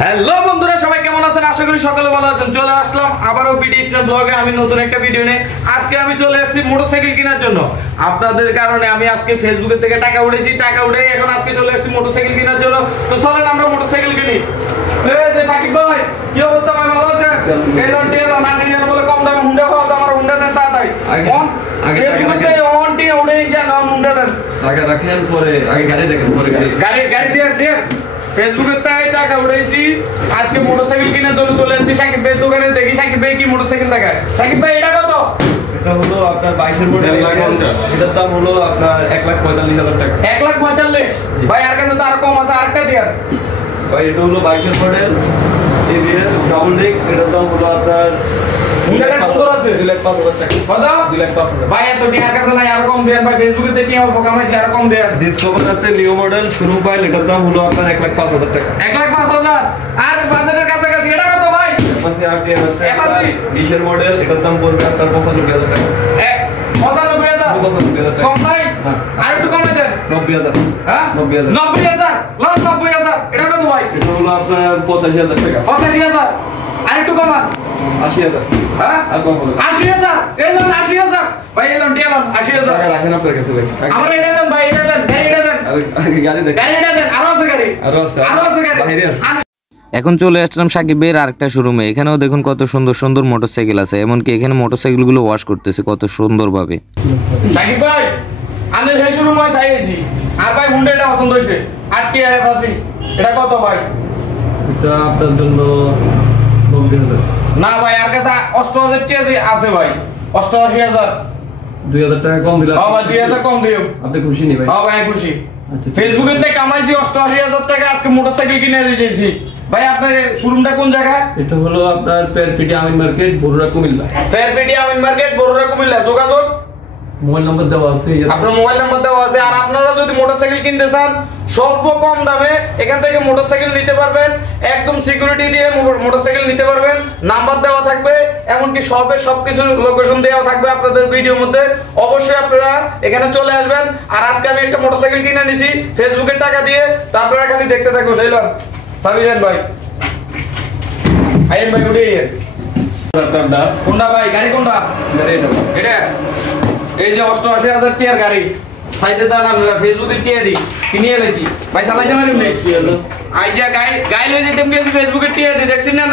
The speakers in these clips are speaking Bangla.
হ্যালো বন্ধুরা, সবাই কেমন আছেন? আশা করি সকলে ভালো আছেন। চলে আসলাম আবারও বিডি স্টার ব্লগে। আমি নতুন একটা ভিডিও নিয়ে আজকে আমি চলে আসছি মোটরসাইকেল কেনার জন্য। আপনাদের কারণে আমি আজকে ফেসবুকের থেকে টাকা উঠেছি, টাকা উঠে এখন আজকে চলে আসছি মোটরসাইকেল কেনার জন্য। তো চলেন আমরা মোটরসাইকেল কিনি। এই যে সাকিব ভাই, কি অবস্থা ভাই? ভালো আছেন? এই লোন টিএলো না নিয়ে বলে কম দামে হুন্ডা পাওয়া যায়, আমার হুন্ডা নেন তাড়াতাড়ি। আগে ফেসবুকে অন টি উড়ে যান, হুন্ডা দেন। আগে রাখেন, পরে আগে গাড়ি দেখেন, পরে গাড়ি দিয়ে ফেসবুকের তাই টাকা উঠাইছি, আজকে মোটরসাইকেল কেনার জন্য চলে আসছি সাকিব ভাই দোকানে। দেখি সাকিব ভাই কি মোটরসাইকেল দেখায়। সাকিব ভাই এটা কত? এটা হলো আপনার 22 মডেল, এটার দাম হলো আপনার 1,45,000 টাকা। 1,45,000? ভাই আর কাছে তো আর কম আছে, আরেকটা দিয়ার। ভাই এটা হলো 22 মডেল টিভিএস ডাবল ডিস্ক, এটার দাম হলো আপনার 2,05,000 টাকা। কত? 2,05,000। ভাই এত টিয়ার কাছে নাই, আর কম দেন ভাই। ফেসবুকে দেখি আমার কামাইছি, আর কম দেন। ডিসকভার আছে নিউ মডেল শোরুম ফাইল, এটার দাম হলো আপনার 1,05,000 টাকা। 1,05,000? আর বাজারের কাছাকাছি এটা কত ভাই? এফআসি আরটিএম আছে এফআসি 20 এর মডেল, এটার দাম পড়বে আপনার 95,000 টাকা। 95,000? কম ভাই, আর একটু কমে দেন। 90,000। হ্যাঁ 90,000। 90,000? লস 90,000? এটা কত ভাই? এটা হলো আপনার 85,000 টাকা। 85,000? আর একটু কমান। 80,000। হ্যাঁ আর কম হলো 80,000? এই লোন 80,000? ভাই এই লোন টিয়া লোন 80,000 টাকা রাখেন আপনার কাছে ভাই। আমার এটা দেন ভাই, এটা দেন, এটা দেন, আগে গাড়ি দেখেন। গাড়িটা দেন। আরো আছে গাড়ি, আরো আছে গাড়ি বাইরে আছে। এখন চলে আসলাম সাকিব ভাইয়ের আরেকটা শোরুমে। এখানেও দেখুন কত সুন্দর সুন্দর মোটরসাইকেল আছে, এমনকি এখানে মোটরসাইকেলগুলো ওয়াশ করতেছে কত সুন্দরভাবে। সাকিব ভাই আমি এই শোরুমে চাইছি, আর ভাই হুন্ডা এটা পছন্দ হইছে। আর টিয়া এফআসি এটা কত ভাই? এটা আপনার জন্য 90,000। না ভাই আর কাছে 88,000 টিয়া আছে ভাই। 88,000? 2,000 টাকা কম দিলাম। হ্যাঁ ভাই 2,000 কম দিও। আপনি খুশি নি ভাই? হ্যাঁ ভাই খুশি। আচ্ছা ফেসবুকে থেকে কামাইছি 88,000 টাকা, আজকে মোটরসাইকেল কিনে দিয়েছি। ভাই আপনার শোরুমটা কোন জায়গায়? এটা হলো আপনার পেরপিটি আমিন মার্কেট, বরুড়া, কুমিল্লা। ফেরপেটি আমিন মার্কেট, বরুড়া, কুমিল্লা। যোগাযোগ মোবাইল নাম্বার দেওয়া আছে। আপনার মোবাইল নাম্বার দেওয়া আছে। আর আপনারা যদি মোটরসাইকেল কিনতে চান স্বল্প কম দামে এখান থেকে মোটরসাইকেল নিতে পারবেন, একদম সিকিউরিটি দিয়ে মোটরসাইকেল নিতে পারবেন। নাম্বার দেওয়া থাকবে, এমনকি সবকিছু লোকেশন দেওয়া থাকবে আপনাদের ভিডিওর মধ্যে। অবশ্যই আপনারা এখানে চলে আসবেন। আর আজকে আমি একটা মোটরসাইকেল কিনে নিছি ফেসবুকের টাকা দিয়ে, তো আপনারা খালি দেখতে থাকুন। এই লন সাবিজান ভাই, আইন ভাই উঠে কোনটা ভাই? গাড়ি কোনটা? এটা এই যে 88,000 টিয়ার গাড়ি, সাইডে দাঁড়ান। আমরা ফেসবুকে টিয়া দিই, কিনে এলাইছি ভাই। চালাই যাবেন এমনি আই যা গাই লই যেতে গেছি ফেসবুকে টিয়া দিই, দেখছেন না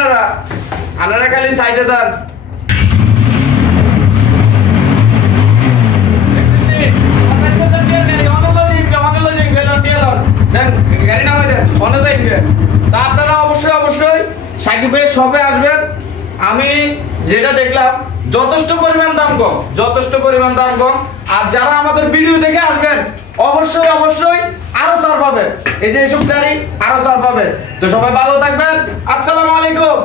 আপনারা খালি সাইডে দাঁড়ান। আপনারা অবশ্যই সাকিব ভাই সবে আসবেন। আমি যেটা দেখলাম যথেষ্ট পরিমাণ দাম কম। আর যারা আমাদের ভিডিও দেখে আসবেন অবশ্যই আরো ছাড় পাবেন। এই যে এসব গাড়ি আরো ছাড় পাবেন। তো সবাই ভালো থাকবেন। আসসালামু আলাইকুম।